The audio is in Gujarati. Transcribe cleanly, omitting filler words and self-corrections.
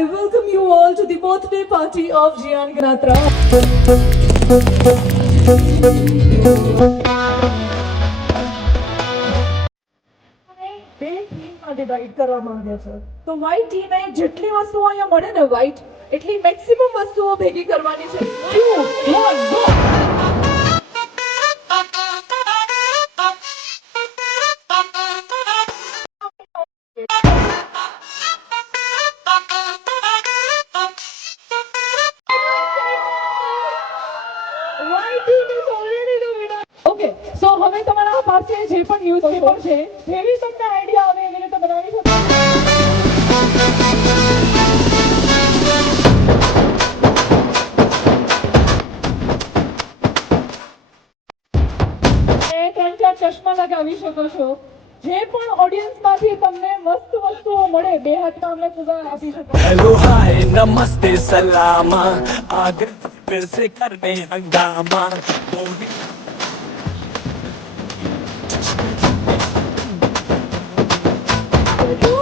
I welcome you all to the birthday party of Jian Ganatra. બે થીમ માટે ગાઈડ કરવામાં આવ્યા છે. તો વ્હાઈટ ટીમે જેટલી વસ્તુઓ અહીંયા મળે ને વ્હાઈટ એટલી મેક્સિમમ વસ્તુઓ ભેગી કરવાની છે. 2 1 ગો. ઓકે સો હવે તમારા પાસે જે પણ ન્યૂઝપેપર છે જેવી તમને આઈડિયા આવે એવી રીતે બનાવી શકો. ત્રણ ચાર ચશ્મા લગાવી શકો છો. જે પણ ઓડિયન્સમાંથી તમને મસ્ત વસ્તુઓ મળે બે હાથમાં અમને સુધા આપી શકો. हेलो हाय नमस्ते सलामा आगे फिर से करने हंगामा Two